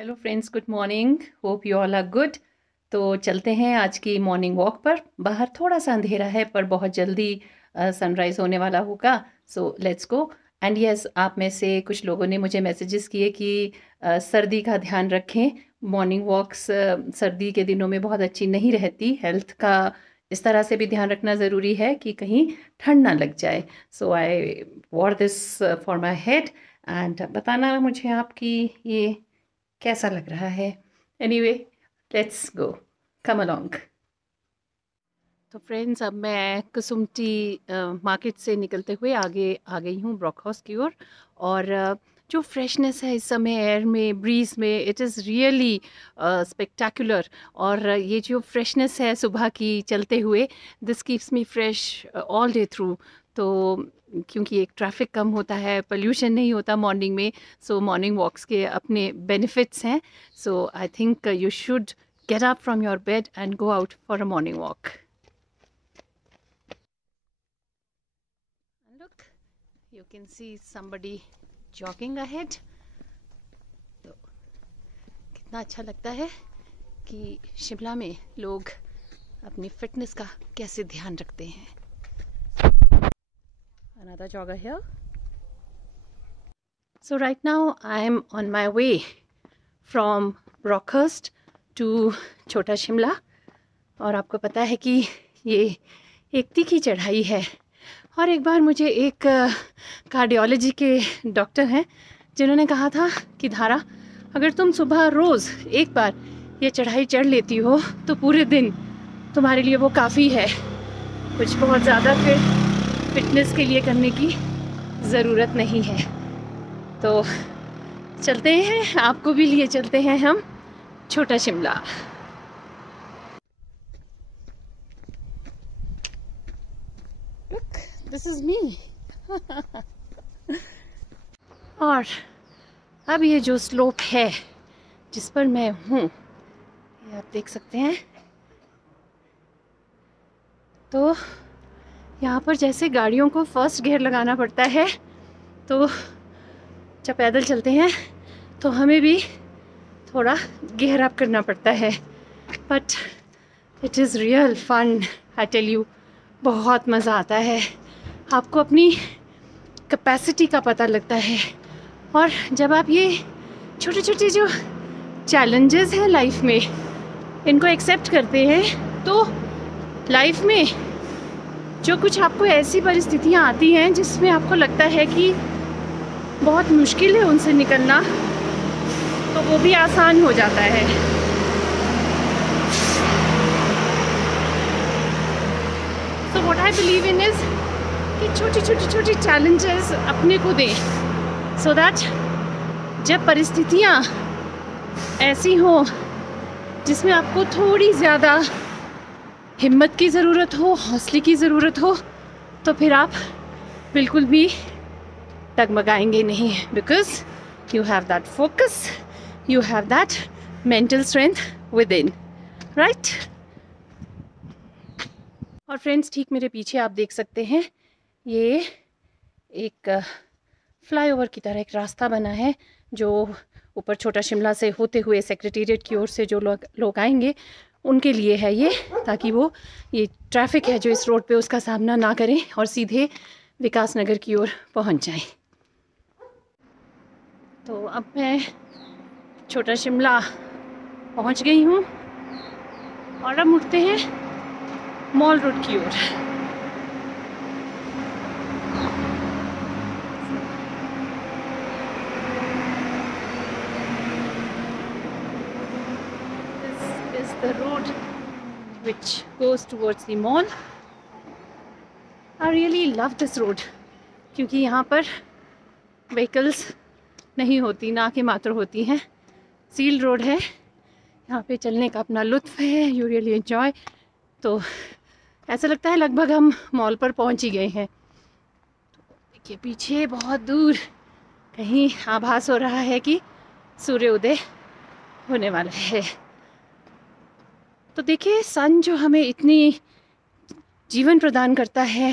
Hello friends, good morning. Hope you all are good. तो चलते हैं आज की मॉर्निंग वॉक पर। बाहर थोड़ा सा अंधेरा है पर बहुत जल्दी सनराइज़ होने वाला होगा। So let's go. And yes, आप में से कुछ लोगों ने मुझे मैसेजेस किए कि सर्दी का ध्यान रखें। मॉर्निंग वॉक्स सर्दी के दिनों में बहुत अच्छी नहीं रहती। हेल्थ का इस तरह से भी ध्यान रखना ज़रूरी है कि कहीं ठंड ना लग जाए। So I wore this for my head. And बताना मुझे आपकी ये कैसा लग रहा है। Anyway, let's go, come along. तो फ्रेंड्स, अब मैं कुसुमटी मार्केट से निकलते हुए आगे आ गई हूँ ब्रॉकहाउस की ओर। और जो फ्रेशनेस है इस समय एयर में, ब्रीज में, इट इज़ रियली स्पेक्टेकुलर। और ये जो फ्रेशनेस है सुबह की चलते हुए, this keeps me fresh all day through. तो क्योंकि एक ट्रैफिक कम होता है, पोल्यूशन नहीं होता मॉर्निंग में, सो मॉर्निंग वॉक्स के अपने बेनिफिट्स हैं। So I think you should get up from your bed and go out for a morning walk. And look, you can see somebody jogging ahead. तो कितना अच्छा लगता है कि शिमला में लोग अपनी फिटनेस का कैसे ध्यान रखते हैं। Another jogger here. So right now I am on my way from Brockhurst to छोटा शिमला। और आपको पता है कि ये एक तीखी चढ़ाई है। और एक बार मुझे एक कार्डियोलॉजी के डॉक्टर हैं जिन्होंने कहा था कि धारा, अगर तुम सुबह रोज़ एक बार ये चढ़ाई चढ़ लेती हो तो पूरे दिन तुम्हारे लिए वो काफ़ी है। कुछ बहुत ज़्यादा फिर फिटनेस के लिए करने की ज़रूरत नहीं है। तो चलते हैं, आपको भी लिए चलते हैं हम छोटा शिमला। This is me. और अब ये जो स्लोप है जिस पर मैं हूँ, ये आप देख सकते हैं। तो यहाँ पर जैसे गाड़ियों को फर्स्ट गियर लगाना पड़ता है, तो जब पैदल चलते हैं तो हमें भी थोड़ा गियर अप करना पड़ता है। But it is real fun, I tell you. बहुत मज़ा आता है, आपको अपनी कैपेसिटी का पता लगता है। और जब आप ये छोटे छोटे जो चैलेंजेस हैं लाइफ में, इनको एक्सेप्ट करते हैं, तो लाइफ में जो कुछ आपको ऐसी परिस्थितियाँ आती हैं जिसमें आपको लगता है कि बहुत मुश्किल है उनसे निकलना, तो वो भी आसान हो जाता है। So what I believe in is कि छोटी छोटी छोटी चैलेंजेस अपने को दें, सो दैट जब परिस्थितियाँ ऐसी हों जिसमें आपको थोड़ी ज़्यादा हिम्मत की ज़रूरत हो, हौसले की ज़रूरत हो, तो फिर आप बिल्कुल भी डगमगाएंगे नहीं, because you have that focus, you have that mental strength with in, right. और फ्रेंड्स, ठीक मेरे पीछे आप देख सकते हैं, ये एक फ्लाईओवर की तरह एक रास्ता बना है जो ऊपर छोटा शिमला से होते हुए सेक्रेटेरिएट की ओर से जो लोग आएंगे उनके लिए है ये, ताकि वो ये ट्रैफिक है जो इस रोड पे उसका सामना ना करें और सीधे विकास नगर की ओर पहुंच जाएं। तो अब मैं छोटा शिमला पहुंच गई हूँ और अब मुड़ते हैं मॉल रोड की ओर। This is the road which goes towards the mall. I really love this road क्योंकि यहाँ पर व्हीकल्स नहीं होती, ना के मात्र होती हैं। सील रोड है, यहाँ पे चलने का अपना लुत्फ है, यू रियली एंजॉय। तो ऐसा लगता है लगभग हम मॉल पर पहुंच ही गए हैं। देखिए पीछे बहुत दूर कहीं आभास हो रहा है कि सूर्योदय होने वाला है। तो देखिए, सन जो हमें इतनी जीवन प्रदान करता है,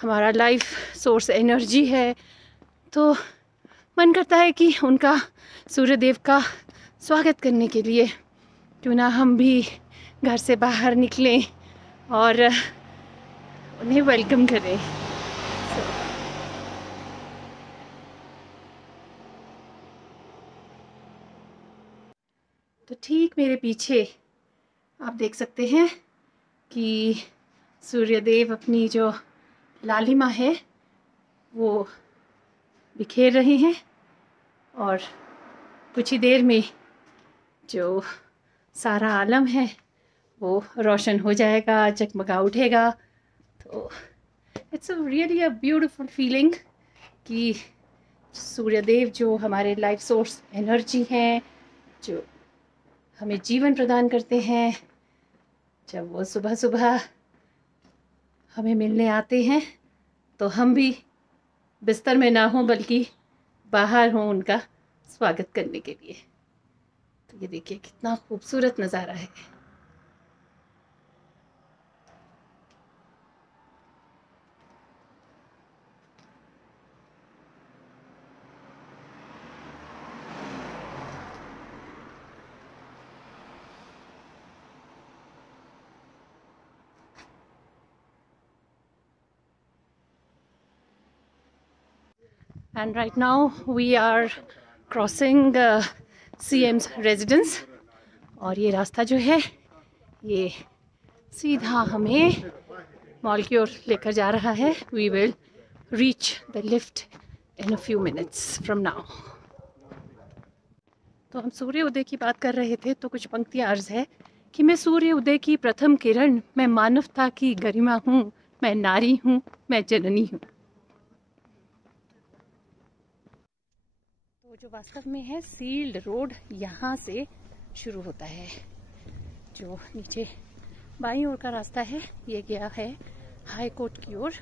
हमारा लाइफ सोर्स एनर्जी है, तो मन करता है कि उनका, सूर्यदेव का स्वागत करने के लिए क्यों ना हम भी घर से बाहर निकलें और उन्हें वेलकम करें। तो ठीक मेरे पीछे आप देख सकते हैं कि सूर्यदेव अपनी जो लालिमा है वो बिखेर रहे हैं और कुछ ही देर में जो सारा आलम है वो रोशन हो जाएगा, जगमगा उठेगा। तो it's a really a beautiful feeling कि सूर्यदेव जो हमारे लाइफ सोर्स एनर्जी हैं, जो हमें जीवन प्रदान करते हैं, जब वो सुबह सुबह हमें मिलने आते हैं तो हम भी बिस्तर में ना हों बल्कि बाहर हों उनका स्वागत करने के लिए। तो ये देखिए कितना खूबसूरत नज़ारा है। And right now we are crossing CM's residence और ये रास्ता जो है ये सीधा हमें मॉल की ओर लेकर जा रहा है। We will reach the lift in a few minutes from now. तो हम सूर्य उदय की बात कर रहे थे तो कुछ पंक्तियाँ अर्ज है कि मैं सूर्य उदय की प्रथम किरण, मैं मानवता की गरिमा हूँ, मैं नारी हूँ, मैं जननी हूँ। जो वास्तव में है सील्ड रोड यहाँ से शुरू होता है। जो नीचे बाईं ओर का रास्ता है ये गया है हाई कोर्ट की ओर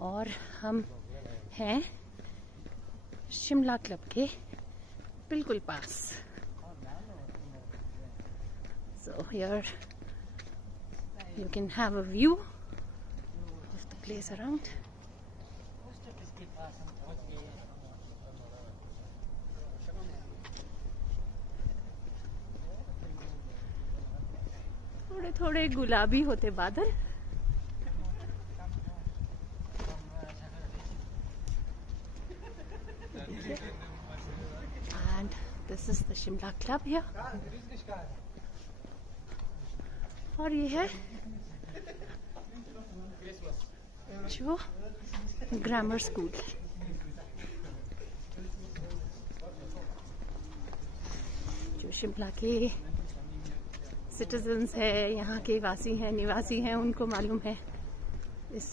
और हम हैं शिमला क्लब के बिल्कुल पास। So here you can have a view of the place around. थोड़े थोड़े गुलाबी होते बादल। And this is the Shimla Club here. और ये है जो ग्रामर स्कूल। जो शिमला के सिटीजन्स है, यहाँ के वासी हैं, निवासी हैं, उनको मालूम है इस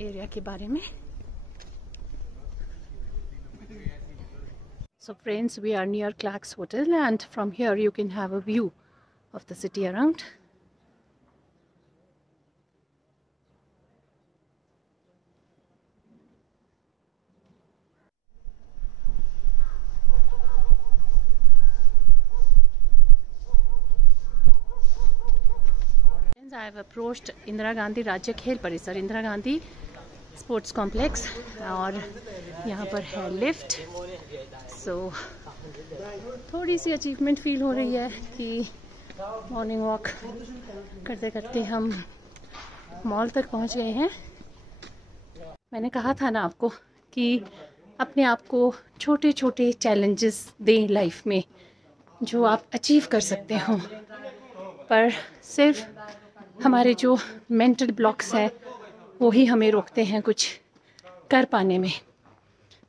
एरिया के बारे में। So friends, we are near Clark's Hotel and from here you can have a view of the city around. I have approached Indira Gandhi राज्य खेल परिसर, इंदिरा गांधी स्पोर्ट्स कॉम्प्लेक्स और यहाँ पर है लिफ्ट। सो थोड़ी सी अचीवमेंट फील हो रही है कि मॉर्निंग वॉक करते करते हम मॉल तक पहुँच गए हैं। मैंने कहा था ना आपको कि अपने आप को छोटे छोटे चैलेंजेस दें लाइफ में जो आप अचीव कर सकते हो, पर सिर्फ हमारे जो मेंटल ब्लॉक्स हैं वो ही हमें रोकते हैं कुछ कर पाने में।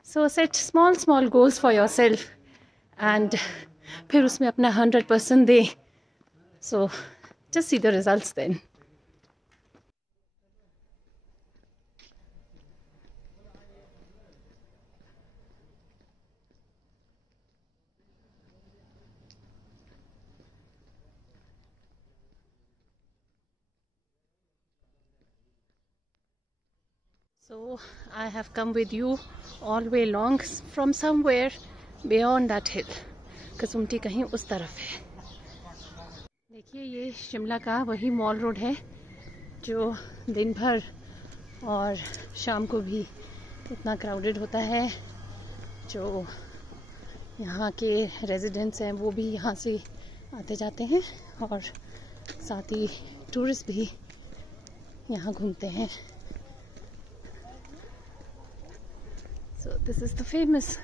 So set small small goals for yourself and फिर उसमें अपना 100% दें। So just see the results then. So I have come with you all way long from somewhere beyond that hill. Kasumpti कहीं उस तरफ है। देखिए ये शिमला का वही मॉल रोड है जो दिन भर और शाम को भी इतना क्राउडेड होता है, जो यहाँ के रेजिडेंट्स हैं वो भी यहाँ से आते जाते हैं और साथ ही टूरिस्ट भी यहाँ घूमते हैं। So this is the famous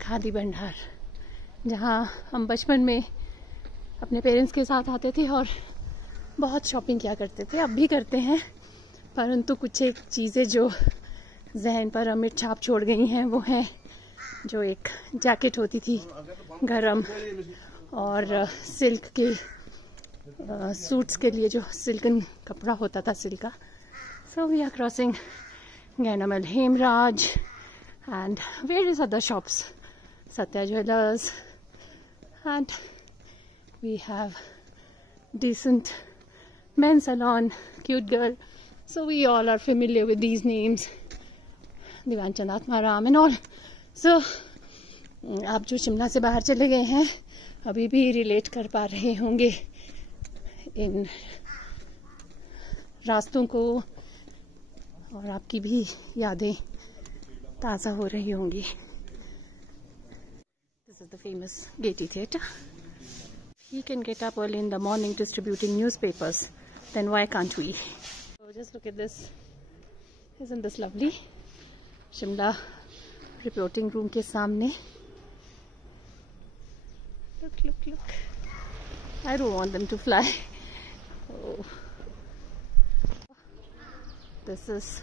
khadi भंडार, जहाँ हम बचपन में अपने पेरेंट्स के साथ आते थे और बहुत शॉपिंग किया करते थे, अब भी करते हैं, परंतु कुछ एक चीज़ें जो जहन पर अमिट छाप छोड़ गई हैं वो है जो एक जैकेट होती थी गरम, और सिल्क के सूट्स के लिए जो सिल्कन कपड़ा होता था सिल्क का। So we are crossing Gainamal Hemraj and various other shops, Satya Jewellers, and we have decent men's salon, cute girl. So we all are familiar with these names, Divanchand Atmaram and all. So आप जो शिमला से बाहर चले गए हैं अभी भी relate कर पा रहे होंगे इन रास्तों को, और आपकी भी यादें ताज़ा हो रही होंगी। This is the famous Gaiety Theatre. He can get up early in the morning distributing newspapers, then why can't we? So just look at this. Isn't this lovely? Shimla reporting room के सामने. Look, look, look. I don't want them to fly. Oh. This is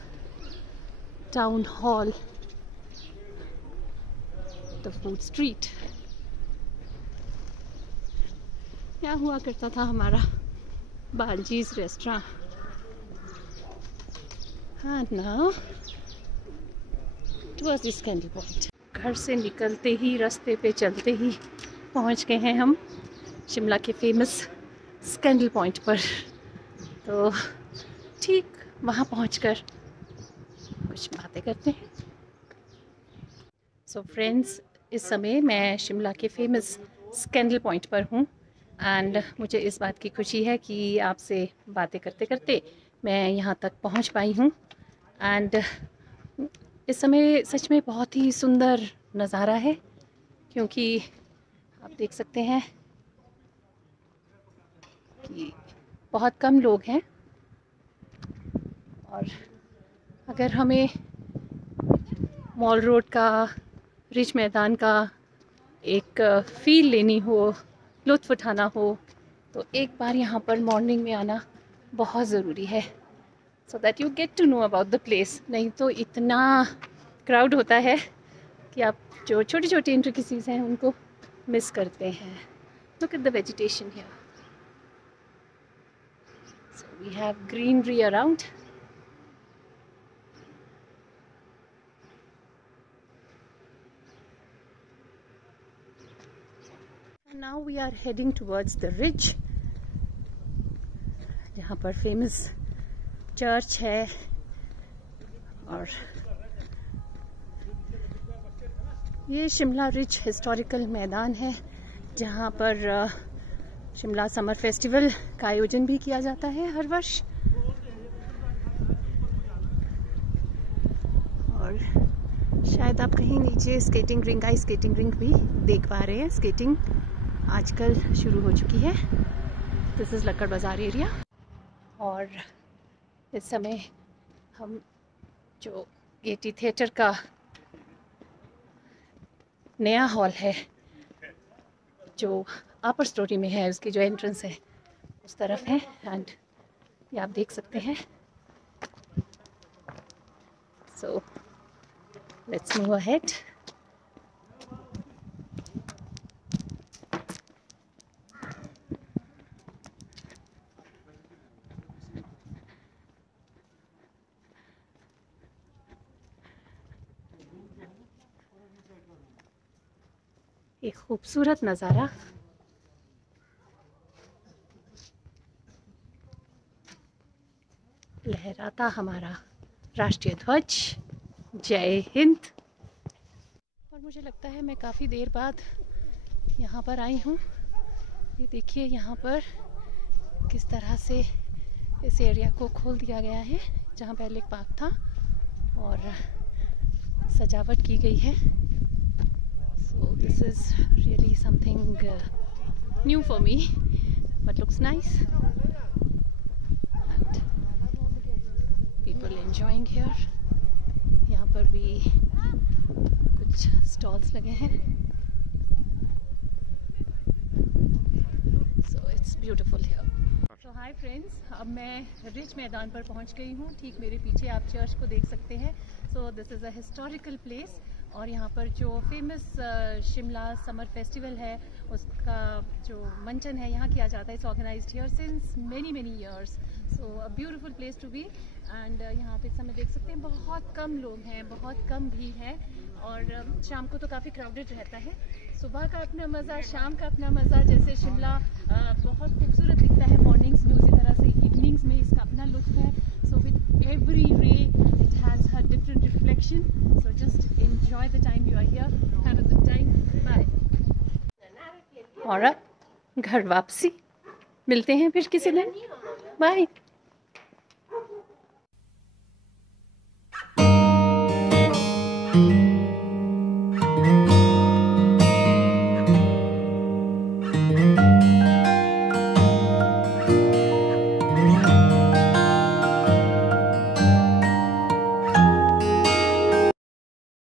Town Hall, the food street. यहाँ हुआ करता था हमारा बालजीज restaurant, and now towards this Scandal Point. घर से निकलते ही, रास्ते पे चलते ही पहुँच गए हैं हम शिमला के फेमस स्कैंडल पॉइंट पर। तो ठीक वहाँ पहुँचकर कुछ बातें करते हैं। सो फ्रेंड्स, इस समय मैं शिमला के फेमस स्कैंडल पॉइंट पर हूँ एंड मुझे इस बात की खुशी है कि आपसे बातें करते करते मैं यहाँ तक पहुँच पाई हूँ। एंड इस समय सच में बहुत ही सुंदर नज़ारा है, क्योंकि आप देख सकते हैं कि बहुत कम लोग हैं, और अगर हमें मॉल रोड का, रिच मैदान का एक फ़ील लेनी हो, लुत्फ़ उठाना हो, तो एक बार यहाँ पर मॉर्निंग में आना बहुत ज़रूरी है, so that you get to know about the place. नहीं तो इतना क्राउड होता है कि आप जो छोटी छोटी इंट्रिकेसीज़ हैं उनको मिस करते हैं। Look at the vegetation here, so we have greenery around. Now we are heading towards the ridge, जहाँ पर फेमस चर्च है, और ये शिमला रिज हिस्टोरिकल मैदान है जहाँ पर शिमला समर फेस्टिवल का आयोजन भी किया जाता है हर वर्ष। और शायद आप कहीं नीचे skating ring, ice skating ring भी देख पा रहे हैं। स्केटिंग आजकल शुरू हो चुकी है। दिस इज़ लक्कड़ बाज़ार एरिया, और इस समय हम जो गेटी थिएटर का नया हॉल है जो अपर स्टोरी में है, उसकी जो एंट्रेंस है उस तरफ है, एंड ये आप देख सकते हैं। So let's move ahead. एक खूबसूरत नज़ारा, लहराता हमारा राष्ट्रीय ध्वज, जय हिंद। और मुझे लगता है मैं काफ़ी देर बाद यहाँ पर आई हूँ। ये देखिए यहाँ पर किस तरह से इस एरिया को खोल दिया गया है, जहाँ पहले एक पार्क था और सजावट की गई है। So this is really something new for me, but looks nice and people enjoying here. यहाँ पर भी कुछ स्टॉल्स लगे हैं. So it's beautiful here. So hi friends, अब मैं रिच मैदान पर पहुंच गई हूँ. ठीक मेरे पीछे आप चर्च को देख सकते हैं. So this is a historical place. और यहाँ पर जो फेमस शिमला समर फेस्टिवल है उसका जो मंचन है यहाँ किया जाता है. It's organised here since many years. So a beautiful place to be. And यहाँ पे इस समय देख सकते हैं बहुत कम लोग हैं, बहुत कम भीड़ है. और शाम को तो काफ़ी क्राउडेड रहता है. सुबह का अपना मज़ा, शाम का अपना मज़ा. जैसे शिमला बहुत खूबसूरत दिखता है मॉर्निंग्स में, उसी तरह से इवनिंग्स में इसका अपना लुत्फ है. सो विद एवरी रे it has her different reflection. So just enjoy the time you are here. Have a good time. Bye. और अब घर वापसी. मिलते हैं फिर किसी दिन. बाय.